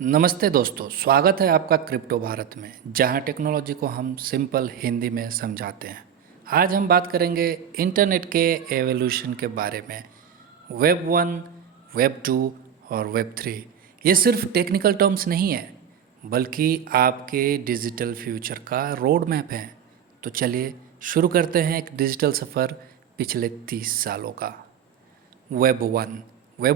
नमस्ते दोस्तों, स्वागत है आपका क्रिप्टो भारत में, जहां टेक्नोलॉजी को हम सिंपल हिंदी में समझाते हैं। आज हम बात करेंगे इंटरनेट के एवोल्यूशन के बारे में। वेब 1, वेब 2 और वेब 3 ये सिर्फ टेक्निकल टर्म्स नहीं है, बल्कि आपके डिजिटल फ्यूचर का रोड मैप है। तो चलिए शुरू करते हैं एक डिजिटल सफ़र पिछले 30 सालों का। वेब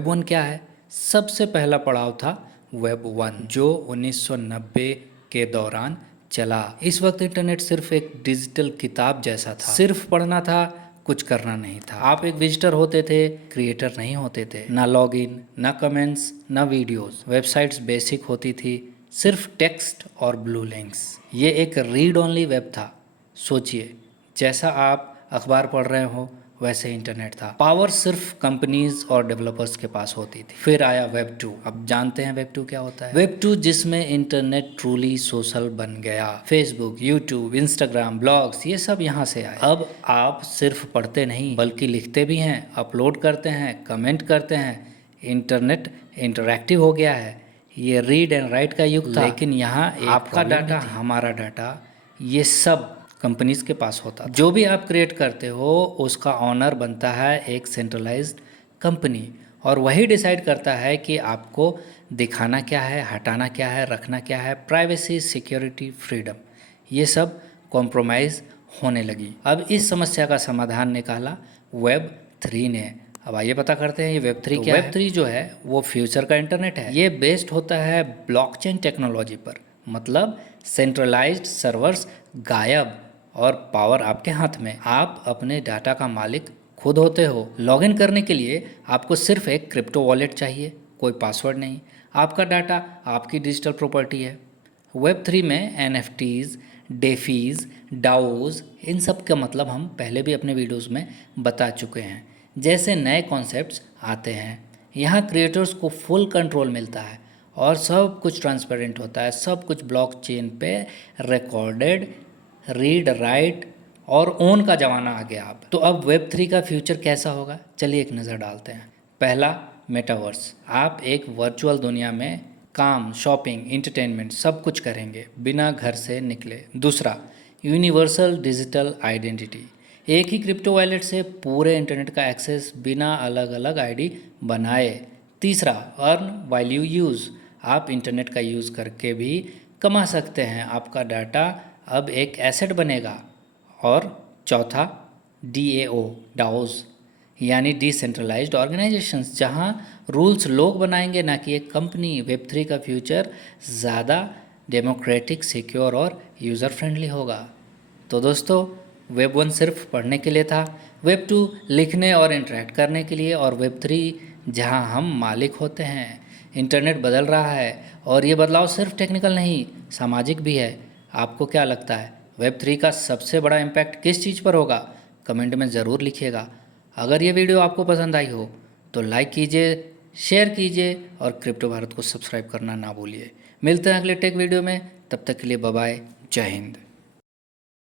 वन क्या है? सबसे पहला पड़ाव था वेब 1, जो 1990 के दौरान चला। इस वक्त इंटरनेट सिर्फ एक डिजिटल किताब जैसा था, सिर्फ पढ़ना था, कुछ करना नहीं था। आप एक विजिटर होते थे, क्रिएटर नहीं होते थे। ना लॉगिन, ना कमेंट्स, ना वीडियोस। वेबसाइट्स बेसिक होती थी, सिर्फ टेक्स्ट और ब्लू लिंक्स। ये एक रीड ओनली वेब था। सोचिए, जैसा आप अखबार पढ़ रहे हो वैसे इंटरनेट था। पावर सिर्फ कंपनीज और डेवलपर्स के पास होती थी। फिर आया वेब 2। अब जानते हैं वेब 2 क्या होता है? वेब 2 जिसमें इंटरनेट ट्रूली सोशल बन गया। फेसबुक, यूट्यूब, इंस्टाग्राम, ब्लॉग्स, ये सब यहाँ से आए। अब आप सिर्फ पढ़ते नहीं बल्कि लिखते भी हैं, अपलोड करते हैं, कमेंट करते हैं। इंटरनेट इंटरैक्टिव हो गया है। ये रीड एंड राइट का युग था, लेकिन यहाँ आपका डाटा, हमारा डाटा, ये सब कंपनीज के पास होता था। जो भी आप क्रिएट करते हो उसका ऑनर बनता है एक सेंट्रलाइज्ड कंपनी, और वही डिसाइड करता है कि आपको दिखाना क्या है, हटाना क्या है, रखना क्या है। प्राइवेसी, सिक्योरिटी, फ्रीडम, ये सब कॉम्प्रोमाइज़ होने लगी। अब इस समस्या का समाधान निकाला वेब 3 ने। अब आइए पता करते हैं ये वेब 3 क्या है। वेब 3 जो है वो फ्यूचर का इंटरनेट है। ये बेस्ड होता है ब्लॉकचेन टेक्नोलॉजी पर, मतलब सेंट्रलाइज्ड सर्वर्स गायब और पावर आपके हाथ में। आप अपने डाटा का मालिक खुद होते हो। लॉगिन करने के लिए आपको सिर्फ एक क्रिप्टो वॉलेट चाहिए, कोई पासवर्ड नहीं। आपका डाटा आपकी डिजिटल प्रॉपर्टी है। वेब 3 में एनएफटीज, डेफीज, डाओज, इन सब का मतलब हम पहले भी अपने वीडियोस में बता चुके हैं। जैसे नए कॉन्सेप्ट्स आते हैं, यहाँ क्रिएटर्स को फुल कंट्रोल मिलता है और सब कुछ ट्रांसपेरेंट होता है। सब कुछ ब्लॉकचेन पे रिकॉर्डेड, रीड, राइट और ओन का ज़माना आ गया अब। तो अब वेब 3 का फ्यूचर कैसा होगा, चलिए एक नज़र डालते हैं। पहला, मेटावर्स। आप एक वर्चुअल दुनिया में काम, शॉपिंग, एंटरटेनमेंट सब कुछ करेंगे बिना घर से निकले। दूसरा, यूनिवर्सल डिजिटल आइडेंटिटी। एक ही क्रिप्टो वॉलेट से पूरे इंटरनेट का एक्सेस बिना अलग अलग आईडी बनाए। तीसरा, अर्न व्हाइल यू यूज़। आप इंटरनेट का यूज़ करके भी कमा सकते हैं, आपका डाटा अब एक एसेट बनेगा। और चौथा, DAO, डाओज, यानी डिसेंट्रलाइज्ड ऑर्गेनाइजेशंस, जहां रूल्स लोग बनाएंगे ना कि एक कंपनी। वेब 3 का फ्यूचर ज़्यादा डेमोक्रेटिक, सिक्योर और यूज़र फ्रेंडली होगा। तो दोस्तों, वेब 1 सिर्फ पढ़ने के लिए था, वेब 2 लिखने और इंटरेक्ट करने के लिए, और वेब 3 जहां हम मालिक होते हैं। इंटरनेट बदल रहा है और ये बदलाव सिर्फ टेक्निकल नहीं, सामाजिक भी है। आपको क्या लगता है, वेब 3 का सबसे बड़ा इम्पैक्ट किस चीज़ पर होगा? कमेंट में ज़रूर लिखिएगा। अगर ये वीडियो आपको पसंद आई हो तो लाइक कीजिए, शेयर कीजिए और क्रिप्टो भारत को सब्सक्राइब करना ना भूलिए। मिलते हैं अगले टेक वीडियो में, तब तक के लिए बाय बाय, जय हिंद।